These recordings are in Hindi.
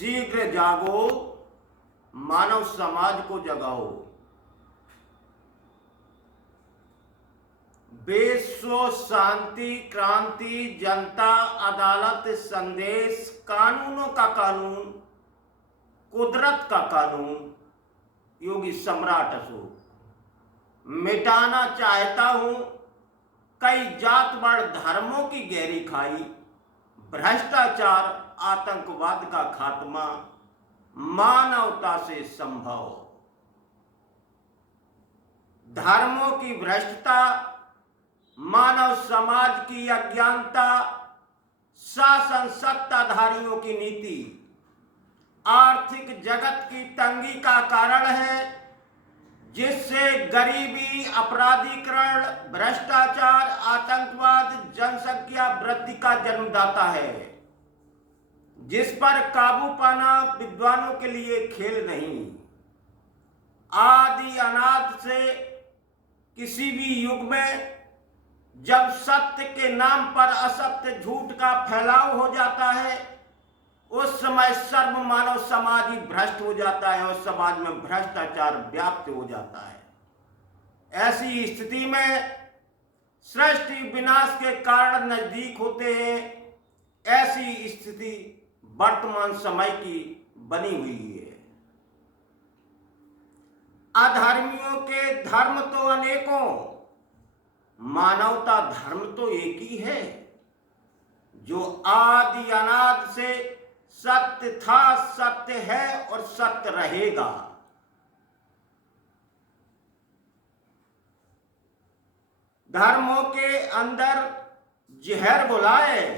शीघ्र जागो, मानव समाज को जगाओ। विश्व शांति क्रांति, जनता अदालत संदेश, कानूनों का कानून, कुदरत का कानून, योगी सम्राट अशोक। मिटाना चाहता हूं कई जात वर्ण धर्मों की गहरी खाई, भ्रष्टाचार आतंकवाद का खात्मा, मानवता से संभव। धर्मों की भ्रष्टता, मानव समाज की अज्ञानता, शासन सत्ताधारियों की नीति आर्थिक जगत की तंगी का कारण है, जिससे गरीबी, अपराधीकरण, भ्रष्टाचार, आतंकवाद, जनसंख्या वृद्धि का जन्मदाता है, जिस पर काबू पाना विद्वानों के लिए खेल नहीं। आदि अनादि से किसी भी युग में जब सत्य के नाम पर असत्य झूठ का फैलाव हो जाता है, उस समय सर्व मानव समाज ही भ्रष्ट हो जाता है और समाज में भ्रष्टाचार व्याप्त हो जाता है। ऐसी स्थिति में सृष्टि विनाश के कारण नजदीक होते हैं। ऐसी स्थिति वर्तमान समय की बनी हुई है। अधर्मियों के धर्म तो अनेकों, मानवता धर्म तो एक ही है, जो आदि अनादि से सत्य था, सत्य है और सत्य रहेगा। धर्मों के अंदर जहर बुलाए,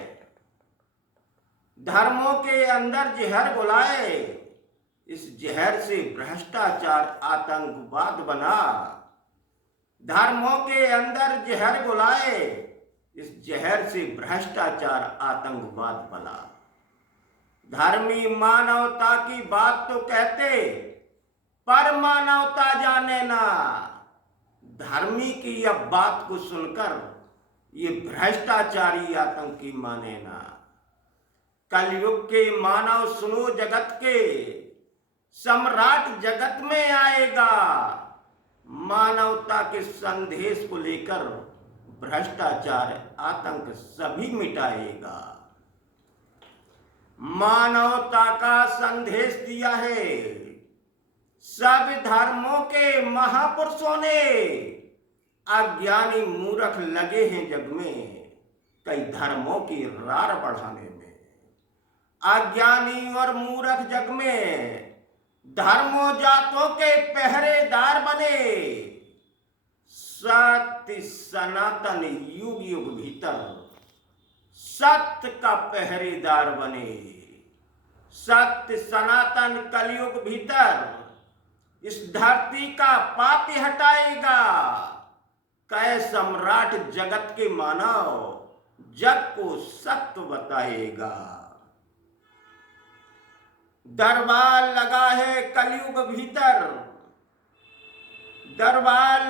धर्मों के अंदर जहर बुलाए, इस जहर से भ्रष्टाचार आतंकवाद बना। धर्मों के अंदर जहर बुलाए, इस जहर से भ्रष्टाचार आतंकवाद बना। धर्मी मानवता की बात तो कहते, पर मानवता जाने ना। धर्मी की यह बात को सुनकर ये भ्रष्टाचारी आतंकी माने ना। कलयुग के मानव सुनो जगत के, सम्राट जगत में आएगा। मानवता के संदेश को लेकर भ्रष्टाचार आतंक सभी मिटाएगा। मानवता का संदेश दिया है सब धर्मों के महापुरुषों ने। अज्ञानी मूर्ख लगे हैं जग में कई धर्मों की रार बढ़ाने में। अज्ञानी और मूर्ख जग में धर्मों जातों के पहरेदार बने। सत्य सनातन युग युग भीतर सत्य का पहरेदार बने। सत्य सनातन कलयुग भीतर इस धरती का पापी हटाएगा। कै सम्राट जगत के मानव जग को सत्य बताएगा। दरबार लगा है कलयुग भीतर, दरबार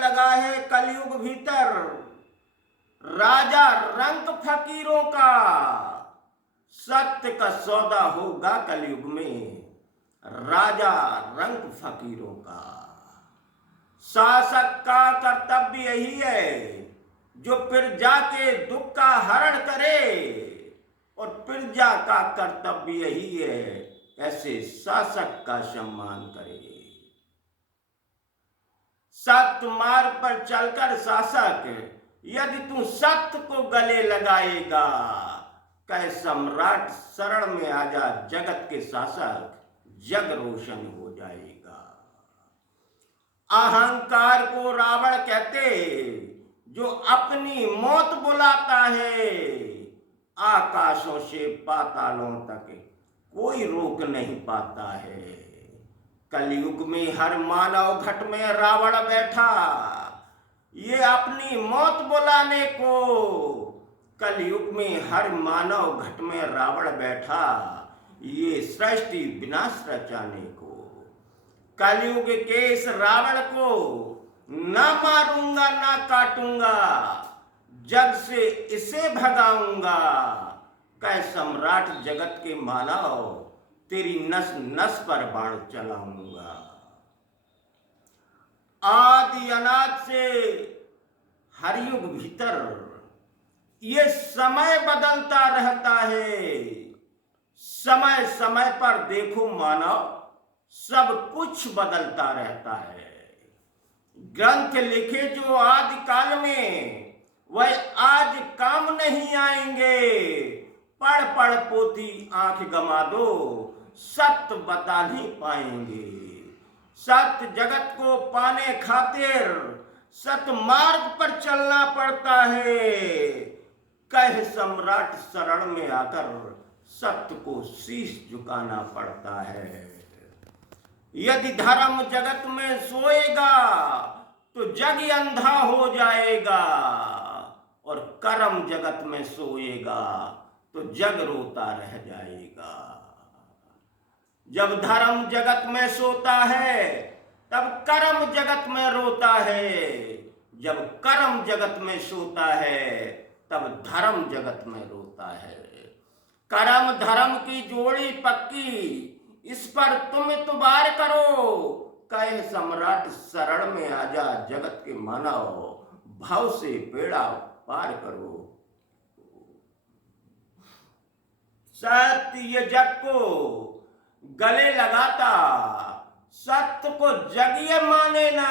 लगा है कलयुग भीतर। राजा रंग फकीरों का, सत्य का सौदा होगा कलयुग में। राजा रंग फकीरों का। शासक का कर्तव्य यही है जो प्रजा के दुख का हरण करे, और प्रजा का कर्तव्य यही है ऐसे शासक का सम्मान करे। सत्य मार्ग पर चलकर शासक यदि तू सत्य को गले लगाएगा, कै सम्राट शरण में आजा जगत के शासक, जग रोशन हो जाएगा। अहंकार को रावण कहते, जो अपनी मौत बुलाता है। आकाशों से पातालों तक कोई रोक नहीं पाता है। कलयुग में हर मानव घट में रावण बैठा, ये अपनी मौत बुलाने को। कलयुग में हर मानव घट में रावण बैठा, ये सृष्टि विनाश रचाने को। कलयुग के इस रावण को न मारूंगा न काटूंगा, जग से इसे भगाऊंगा। कै सम्राट जगत के मानव, तेरी नस नस पर बाण चलाऊंगा। आदि अनाद से हर युग भीतर ये समय बदलता रहता है। समय समय पर देखो मानव, सब कुछ बदलता रहता है। ग्रंथ लिखे जो आदि काल में, वह आज काम नहीं आएंगे। पढ़ पढ़ पोथी आंख गमा दो, सत्य बता नहीं पाएंगे। सत्य जगत को पाने खातिर सत्य मार्ग पर चलना पड़ता है। कह सम्राट शरण में आकर सत्य को शीश झुकाना पड़ता है। यदि धर्म जगत में सोएगा तो जग अंधा हो जाएगा, और कर्म जगत में सोएगा तो जग रोता रह जाएगा। जब धर्म जगत में सोता है तब कर्म जगत में रोता है। जब कर्म जगत में सोता है तब धर्म जगत में रोता है। कर्म धर्म की जोड़ी पक्की, इस पर तुम इतबार करो। कह सम्राट शरण में आजा, जगत के मानव भाव से बेड़ा पार करो। सत्य ये जग को गले लगाता, सत्य को जग ये माने ना।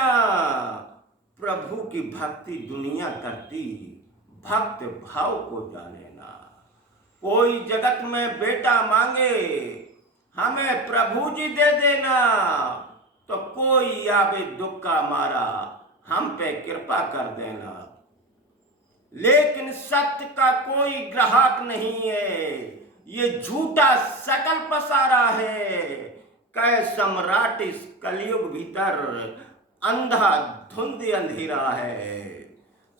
प्रभु की भक्ति दुनिया करती, भक्त भाव को जाने ना। कोई जगत में बेटा मांगे, हमें प्रभु जी दे देना। तो कोई आवे दुख का मारा, हम पे कृपा कर देना। लेकिन सत्य का कोई ग्राहक नहीं है, ये झूठा सकल पसारा है। कै सम्राट इस कलयुग भीतर अंधा धुंध अंधेरा है।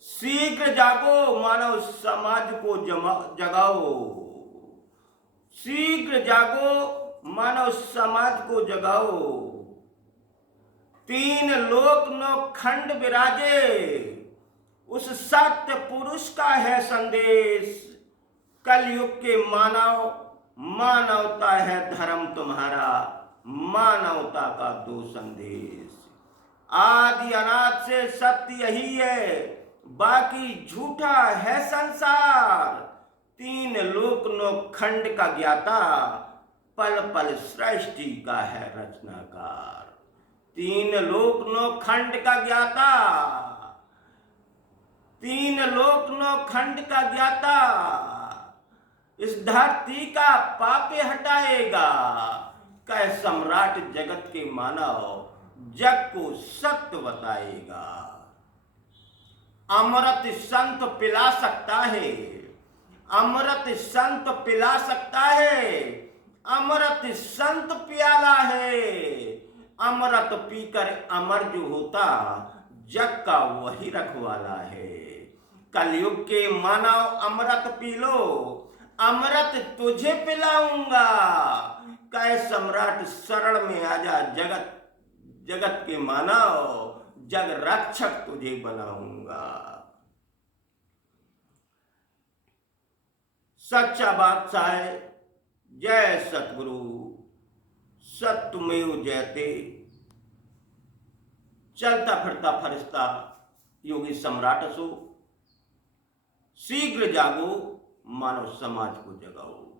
शीघ्र जागो मानव समाज को जगाओ। शीघ्र जागो मानव समाज को जगाओ। तीन लोक नो खंड विराजे, उस सत्य पुरुष का है संदेश। कलयुग के मानव, मानवता है धर्म तुम्हारा, मानवता का दो संदेश। आदि अनाद से सत्य यही है, बाकी झूठा है संसार। तीन लोक नो खंड का ज्ञाता, पल पल सृष्टि का है रचनाकार। तीन लोक नो खंड का ज्ञाता, तीन लोक नो खंड का ज्ञाता, इस धरती का पापे हटाएगा। कह सम्राट जगत के मानव, जग को सत्य बताएगा। अमृत संत पिला सकता है, अमृत संत पिला सकता है। अमृत संत प्याला है। अमृत पीकर अमर जो होता, जग का वही रखवाला है। कलयुग के मानव अमृत पी लो, अमृत तुझे पिलाऊंगा। कह सम्राट शरण में आजा, जगत जगत के मानव, जग रक्षक तुझे बनाऊंगा। सच्चा बादशाह जय सतगुरु, सत्यमेव जयते। चलता फिरता फरिश्ता योगी सम्राट सो, शीघ्र जागो मानव समाज को जगाओ।